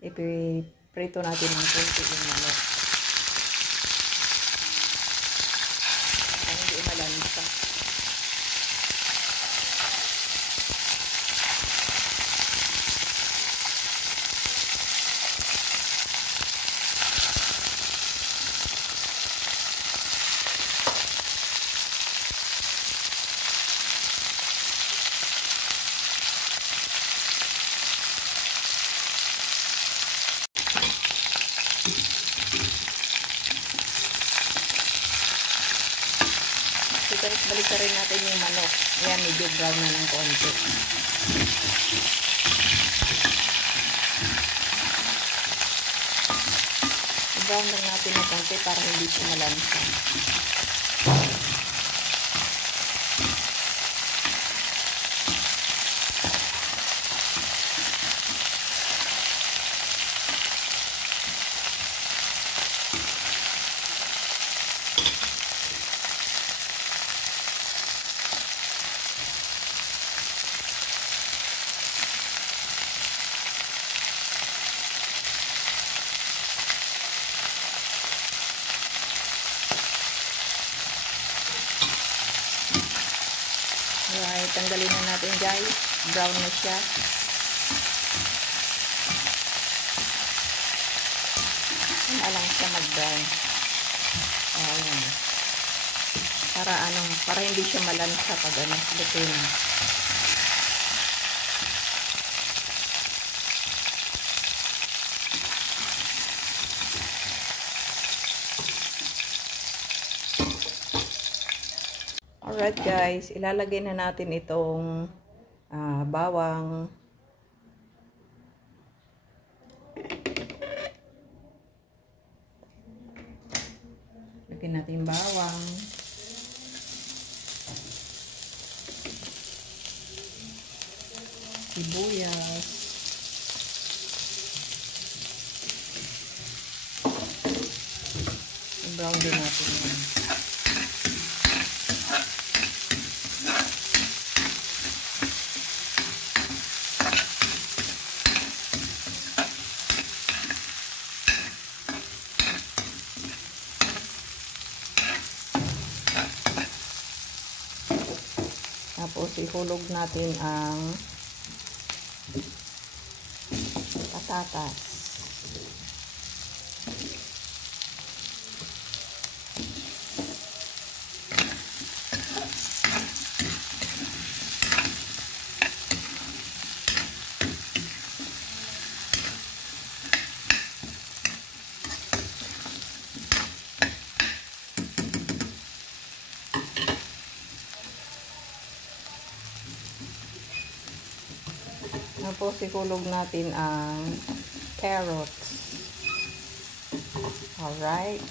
ipiprito natin ng konti yung manok. Hindi malansa. Balik rin natin yung manok. Ayan, medyo brown na ng konti. Brown lang natin ng konti para hindi siya malansa. Alright, tanggalin na natin guys. Brown na siya. Alang siya mag-brown. Ayan. Para hindi siya malansa pag luto na. Alright guys, ilalagay na natin itong bawang. Lagyan natin bawang. Sibuyas. I-brown din natin yan. Tapos ihulog natin ang patatas. Tapos ihulog natin ang carrots. Alright.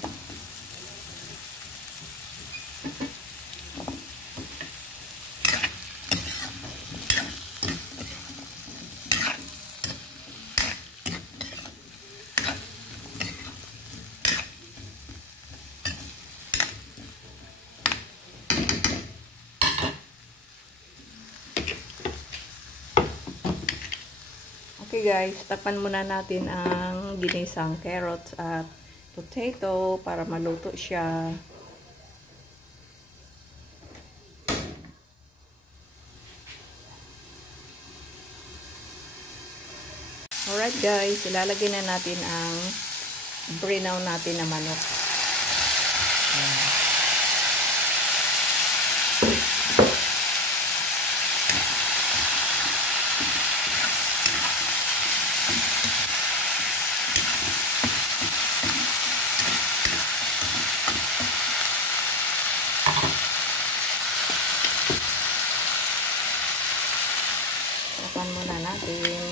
Okay guys, takpan muna natin ang ginisang carrots at potato para maluto siya. Alright guys, ilalagay na natin ang brinaw natin na manok. Takpan muna natin.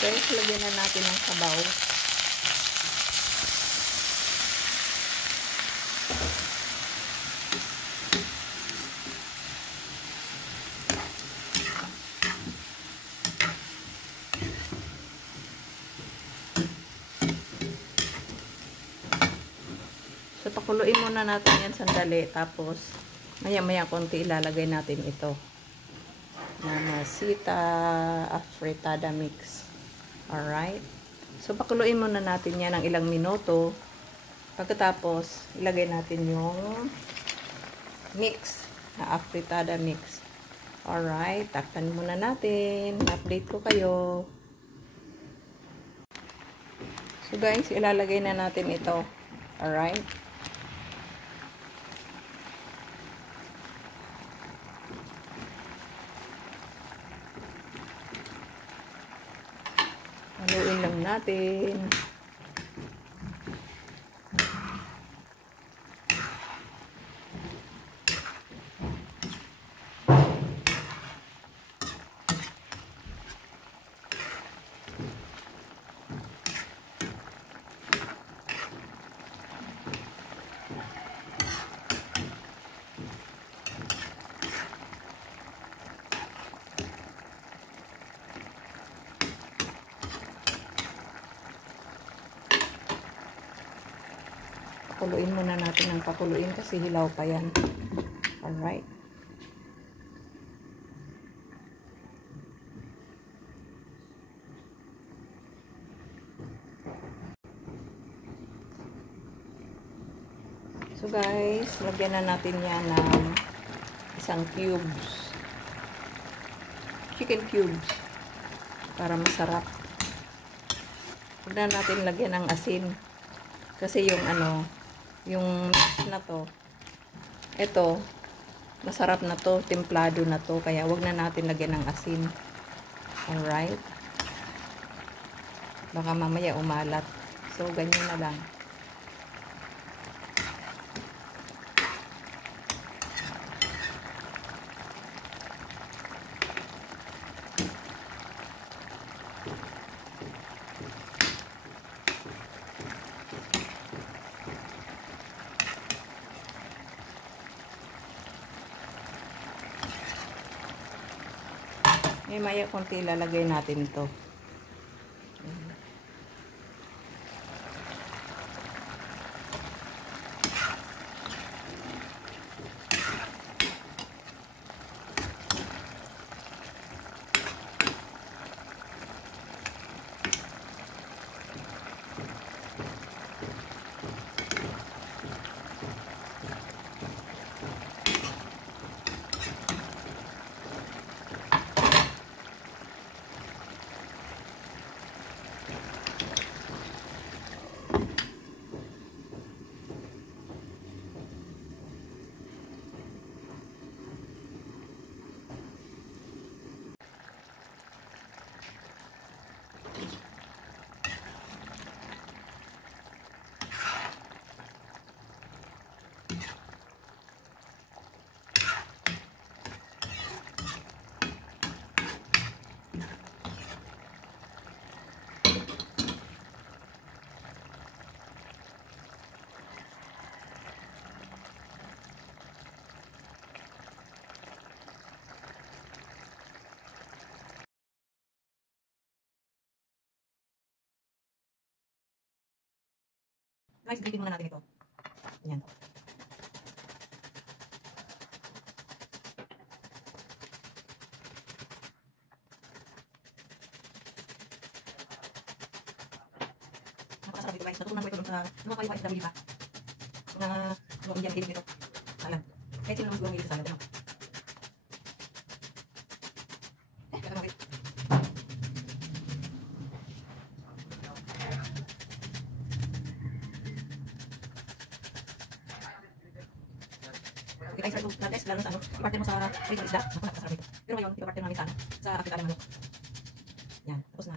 Guys, lagyan na natin ng sabaw. Pakuluin muna natin yan sandali. Tapos, maya-maya konti ilalagay natin ito. Mamacita afritada mix. Alright. So, pakuluin muna natin yan ng ilang minuto. Pagkatapos, ilagay natin yung mix na afritada mix. Alright. Takpan muna natin. Update ko kayo. So, guys, ilalagay na natin ito. Alright. Haluin lang natin. Pakuluin muna natin ng pakuluin kasi hilaw pa yan. Alright. So guys, lagyan na natin yan ng isang cubes. Chicken cubes. Para masarap. Huwag na natin lagyan ng asin. Kasi yung yung na to, ito, masarap na to, templado na to, kaya wag na natin lagyan ng asin. Alright. Baka mamaya umalat. So, ganyan na lang. Maya konti ilalagay natin ito. Guys, gritin muna natin ito. Ayan. Napakasarap ito guys. Natutunan ko ito sa mga kayo ka SW pa. Na mga Indian kilig nito. Salad. Kahit sino naman siguro may ito sa salad. Ano? Gagawin natin. Okay, guys, try to test lalo sa i-partner mo sa frito isda. Naku, napakasarap ito. Pero ngayon, i-partner namin sa afritada manok. Yan, tapos na.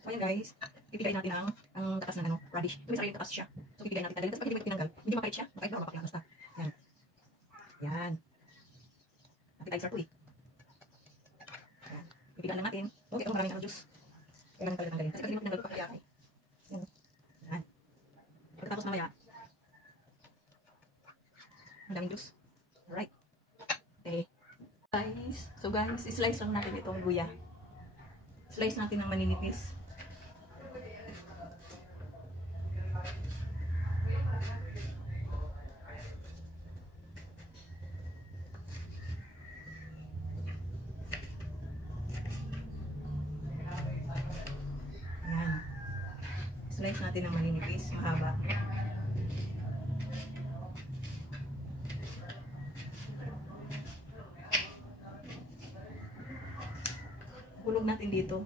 So, ayan guys, pipigayin natin ang katas ng radish. Ito may sariling katas siya. So, pipigayin natin. Tapos pag hindi mo ito tinanggal, hindi makait siya. Makait na o makapila. Basta. Yan. Yan. Appetizer to eh. Yan. Pipigayin lang natin. Okay, maraming juice. Kailangan pala tanggalin. Kasi pag hindi mo tinanggal, papakaya ka eh. Yan. Yan. Pagkatapos mamaya, ang daming juice. Alright. Okay. Guys, so guys, slice lang natin itong luya. Slice natin ng maninipis. Ayan. Slice natin ng maninipis, mahaba. Hulog natin dito.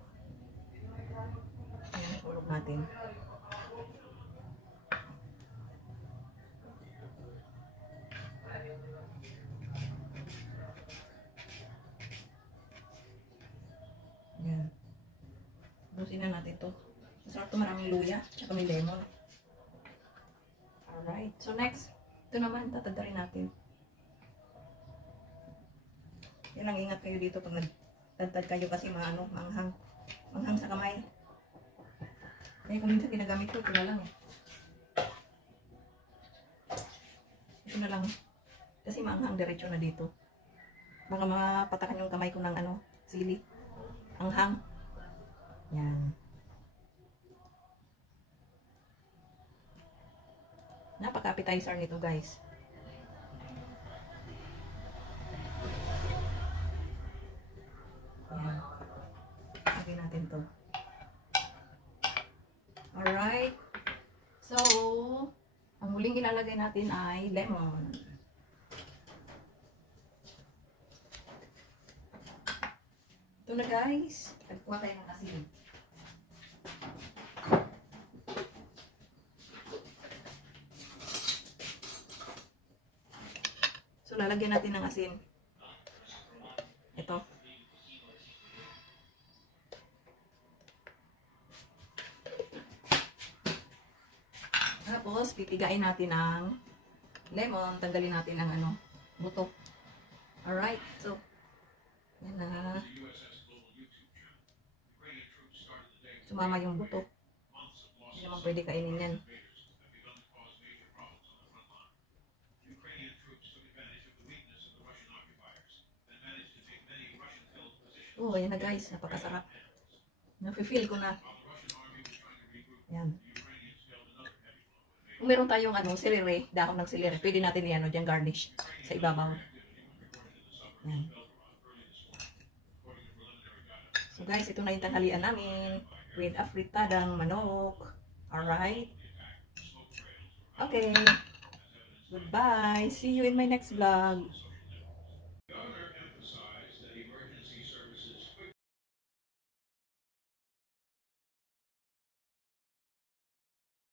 Ayan, hulog natin. Ayan. Busin na natin to. Masarap to, maraming luya, tsaka may lemon. Alright. So next, ito naman, tatadarin natin. Yan lang, ingat kayo dito pag nagtadtad kayo kasi maano, manghang. Manghang sa kamay. Kaya kung minsan ginagamit ko, ito na lang. Ito na lang. Kasi maanghang diretso na dito. Baka mapatakan yung kamay ko ng ano, sili. Anghang. Yan. Napaka-appetizer nito, guys. Yan. Lagyan natin to. Alright. So, ang huling ilalagay natin ay lemon. Ito na, guys. Pagkuha tayo ng asin. So, lalagyan natin ng asin. Ito. Tapos, pipigain natin ang lemon. Tanggalin natin ang ano, buto. Alright. So, yan na. Sumama yung buto. Hindi naman pwede kainin yan. Oh, ayan na, guys. Napakasarap. Nafe-feel ko na. Yan. Kung meron tayong ano, celery, dahon ng celery, pwede natin yan, dyan garnish sa ibabaw. Yan. So guys, ito na yung tanghalian namin with afritadang manok. Alright? Okay. Goodbye. See you in my next vlog.